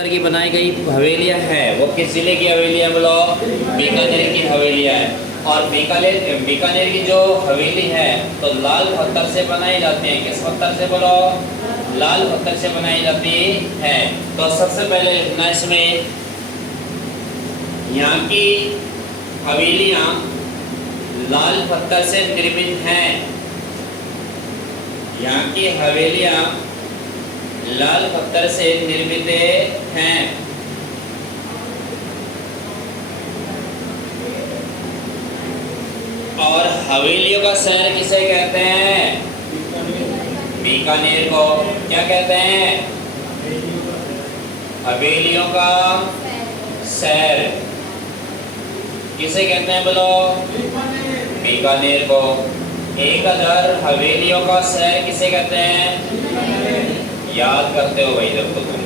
पत्थर की बनाई गई हवेलियां हैं वो किस जिले की हवेलियां बोलो? बीकानेर की हवेलियां है। और बीकानेर की जो हवेली है तो लाल पत्थर से बनाई जाती है। किस पत्थर से बोलो? लाल पत्थर से बनाई जाती है। तो सबसे पहले लिखना इसमें यहाँ की हवेलियां लाल पत्थर से निर्मित हैं। यहाँ की हवेलियां लाल पत्थर से निर्मित हैं। और हवेलियों का शहर किसे कहते हैं? बीकानेर को क्या कहते हैं? हवेलियों का शहर किसे कहते हैं बोलो? बीकानेर को। 1000 हवेलियों का शहर किसे कहते हैं? याद करते हो भाई जब तो तुम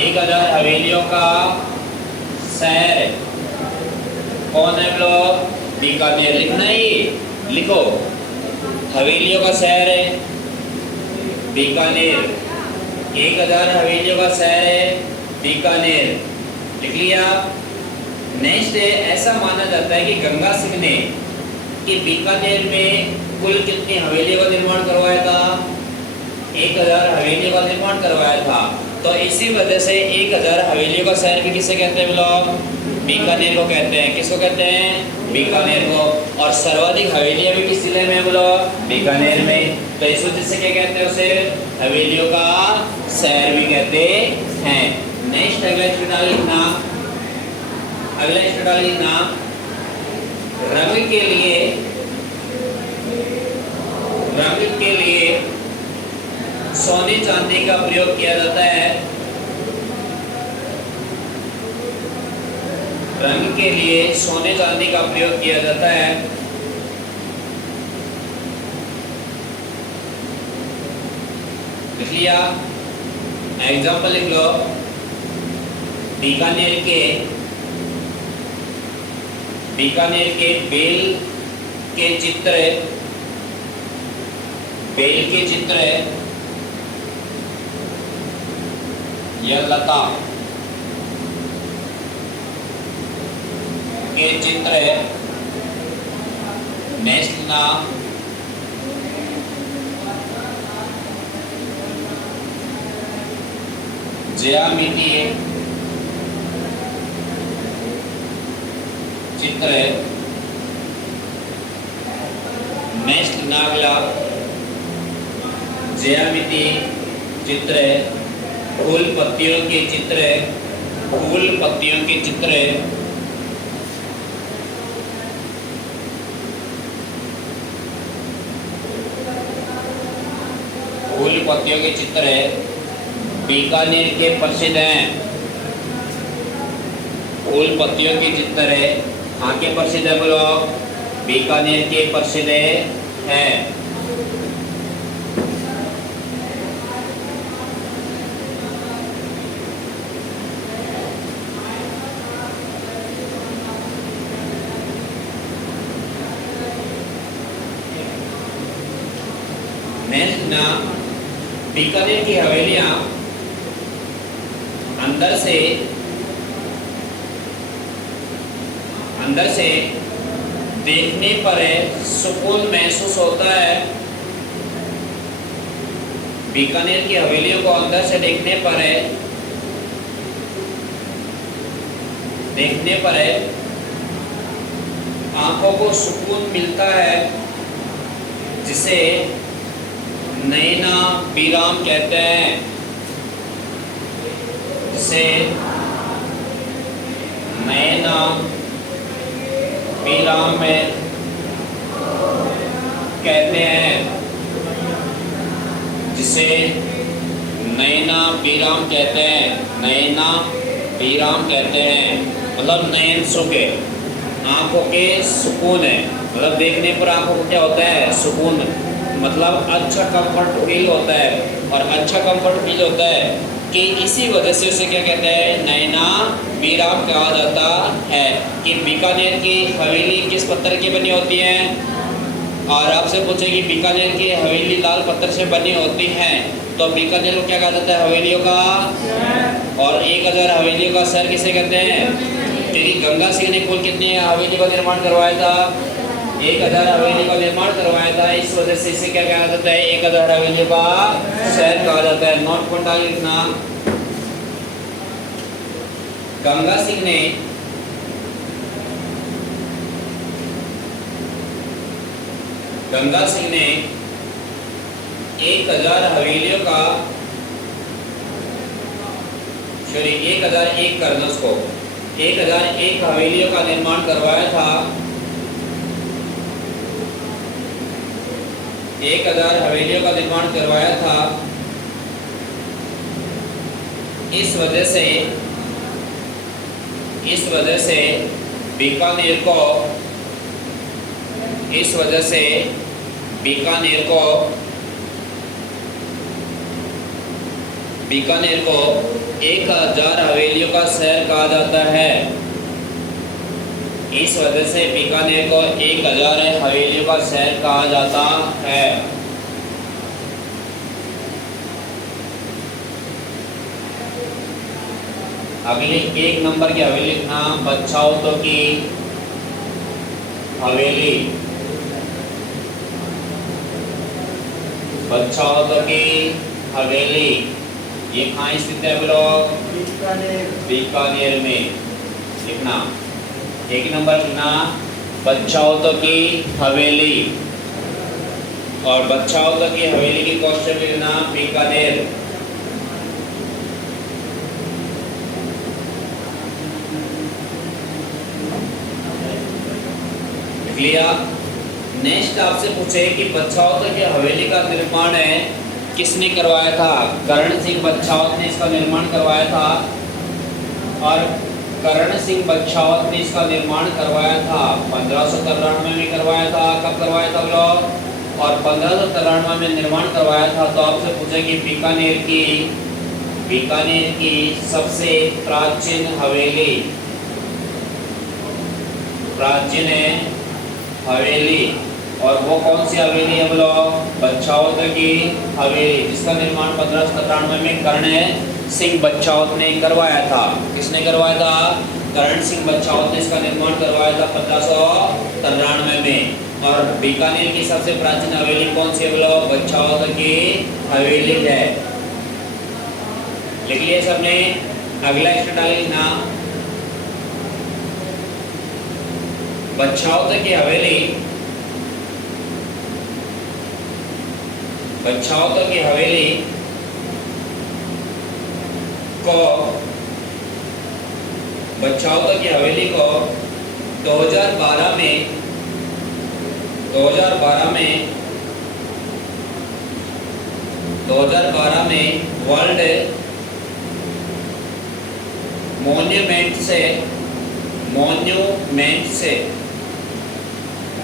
1000 हवेलियों का शहर कौन है लोग? बीकानेर। लिखना ही लिखो, हवेलियों का शहर है बीकानेर। 1000 हवेलियों का शहर है बीकानेर। लिख लिया। नेक्स्ट है, ऐसा माना जाता है कि गंगा सिंह ने कि बीकानेर में कुल कितनी हवेलियों का निर्माण करवाया था? 1000 हवेलियों का निर्माण करवाया था। तो इसी वजह से 1000 हवेलियों का शहर भी किसे कहते हैं लोग? बीकानेर को कहते हैं। किसको कहते हैं? बीकानेर को। और सर्वाधिक हवेलियां भी किस जिले में बोलो? बीकानेर में। तो इस वजह से क्या कहते हैं उसे? हवेलियों का शहर भी कहते हैं। नेक्स्ट अगला स्टूडेंट लिखना, अगला स्टूडेंट लिखना, रंग के लिए सोने चांदी का प्रयोग किया जाता है। रंग के लिए सोने चांदी का प्रयोग किया जाता है। लिख लिया। एग्जाम्पल लिख लो। बीकानेर के बेल के चित्र या लता के चित्र। नेक्स्ट नाम ज्यामितीय चित्र। नेक्स्ट नागला ज्यामितीय चित्र। फूल पत्तियों के चित्र। फूल पत्तियों के चित्र। फूल पत्तियों के चित्र बीकानेर के प्रसिद्ध हैं। फूल पत्तियों के चित्र है कहाँ के प्रसिद्ध है बोलो? बीकानेर के प्रसिद्ध हैं। नेक्स्ट ना, बीकानेर की हवेलियां अंदर से देखने पर सुकून महसूस होता है। बीकानेर की हवेलियों को अंदर से देखने पर आंखों को सुकून मिलता है, जिसे नैना विराम कहते हैं। जिसे नैना विराम में कहते हैं। जिसे नैना विराम कहते हैं। नैना विराम कहते हैं मतलब नयन सुख है, आंखों के सुकून है। मतलब देखने पर आंखों को क्या होता है? सुकून, मतलब अच्छा कंफर्ट फील होता है। और अच्छा कंफर्ट फील होता है कि इसी वजह से उसे क्या कहते हैं? नैना विराम कहा जाता है। कि बीकानेर की हवेली किस पत्थर की बनी होती है? और आपसे पूछे कि बीकानेर की हवेली लाल पत्थर से बनी होती है, तो बीकानेर को क्या कहा जाता है? हवेलियों का हवेलियों का शहर किसे कहते हैं? क्योंकि गंगा सिंह ने कुल कितनी हवेलियों का निर्माण करवाया था? 1000 हवेलियों का निर्माण करवाया था। इस वजह से इसे क्या कहा जाता है? 1000 हवेलियों का शहर कहा जाता है। नोट पॉइंट आगे लिखना। गंगा सिंह ने गंगा सिंह ने 1000 हवेलियों का 1001 करना उसको 1001 हवेलियों का निर्माण करवाया था। 1000 हवेलियों का निर्माण करवाया था। इस वजह से बीकानेर को 1000 हवेलियों का शहर कहा जाता है। इस वजह से बीकानेर को 1000 हवेलियों का शहर कहा जाता है। अगली 1 नंबर की हवेली लिखना। बच्छावतों की हवेली। बच्छावतों की हवेली ये कहाँ स्थित है बोलो? बीकानेर में लिखना। 1 नंबर लिखना बच्छावतों की हवेली। और बच्छावतों की हवेली की क्वेश्चन लिखना बीकानेर। लिया। नेक्स्ट आपसे पूछे कि बच्छावत की हवेली का निर्माण है किसने करवाया था? करण सिंह बच्छावत ने इसका निर्माण करवाया था। और करण सिंह बच्छावत ने इसका निर्माण करवाया था 1593 में करवाया था। कब करवाया था लोग? और 1593 में निर्माण करवाया था। तो आपसे पूछे कि बीकानेर की सबसे प्राचीन हवेली और वो कौन सी हवेली है बोलो? बच्छावत की हवेली, जिसका निर्माण 1593 में करण सिंह बच्छावत ने करवाया था। किसने करवाया था? करण सिंह बच्छावत ने इसका निर्माण करवाया था 1593 में। और बीकानेर की सबसे प्राचीन हवेली कौन सी है बोलो? बच्छावत की हवेली है। लिख लिया सबने? अगला स्टेटमेंट आगे लिखना। बच्छावत की हवेली को 2012 में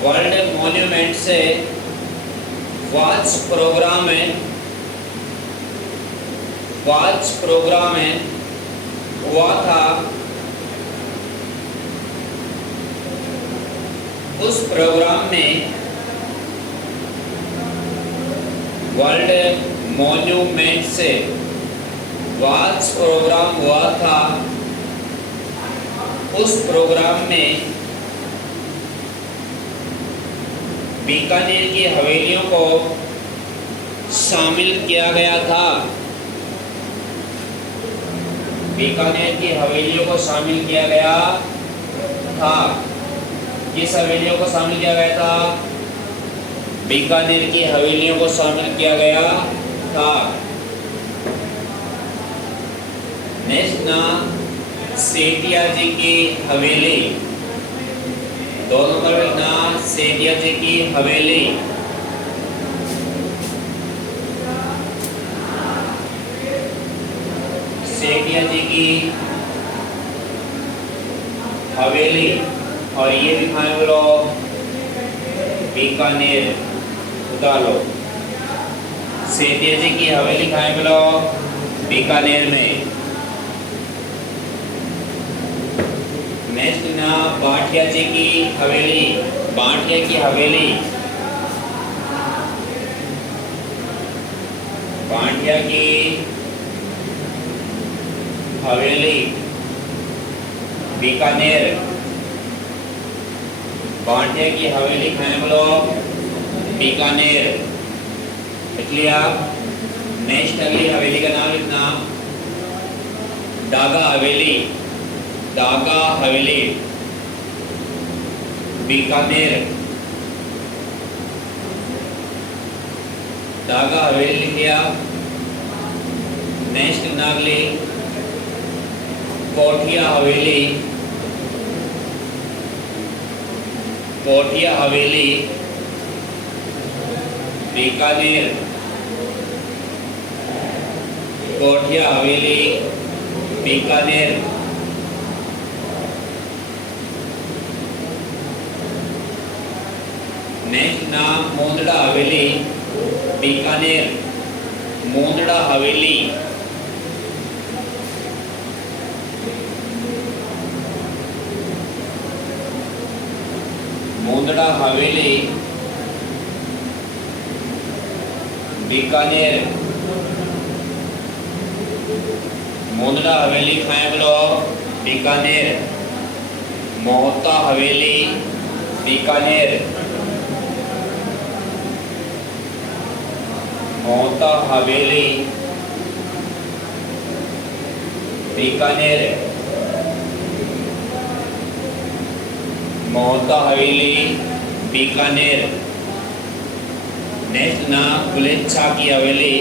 वर्ल्ड मॉन्यूमेंट से वाच प्रोग्राम में हुआ था। उस प्रोग्राम में वर्ल्ड मॉन्यूमेंट से वाच प्रोग्राम हुआ था। उस प्रोग्राम में बीकानेर की हवेलियों को शामिल किया गया था। बीकानेर की हवेलियों को शामिल किया गया था। किस हवेलियों को शामिल किया गया था? बीकानेर की हवेलियों को शामिल किया गया था। नेक्स्ट ना सेठिया जी की हवेली। 2 नंबर में ना सेठिया जी की हवेली। सेठिया जी की हवेली और ये भी खाए बोलो बीकानेर उतारो। सेठिया जी की हवेली खाए बोलो बीकानेर में। नेक्स्ट ना बाठिया जी की हवेली। बाठिया की हवेली, बाठिया की हवेली बीकानेर। बांटे की हवेली खाने बोलो बीकानेर, लिख लिया। नेक्स्ट अगली हवेली का नाम लिखना डागा हवेली, डागा हवेली बीकानेर, डागा हवेली लिख लिया। नेक्स्ट नागली कोठिया हवेली, कोठिया हवेली बीकानेर, कोठिया हवेली बीकानेर। नेक्स्ट नाम मोंदड़ा हवेली बीकानेर, मोंदड़ा हवेली, मोंदड़ा हवेली बीकानेर, मोंदड़ा हवेली खाए बोलो बीकानेर, मोहता हवेली बीकानेर, मोहता हवेली बीकानेर, मोहता हवेली बीकानेर। नेक्स्ट ना बुलेट शाह की हवेली,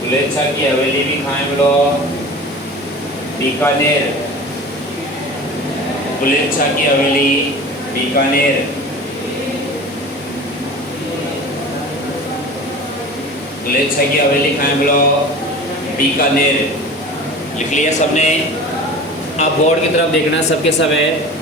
बुलेट शाह की हवेली भी खाए बोलो बीकानेर, बुलेट शाह की हवेली बीकानेर, बुलेट शाह की हवेली खाए बोलो बीकानेर। लिख लिया सबने। अब बोर्ड की तरफ देखना सबके सब है।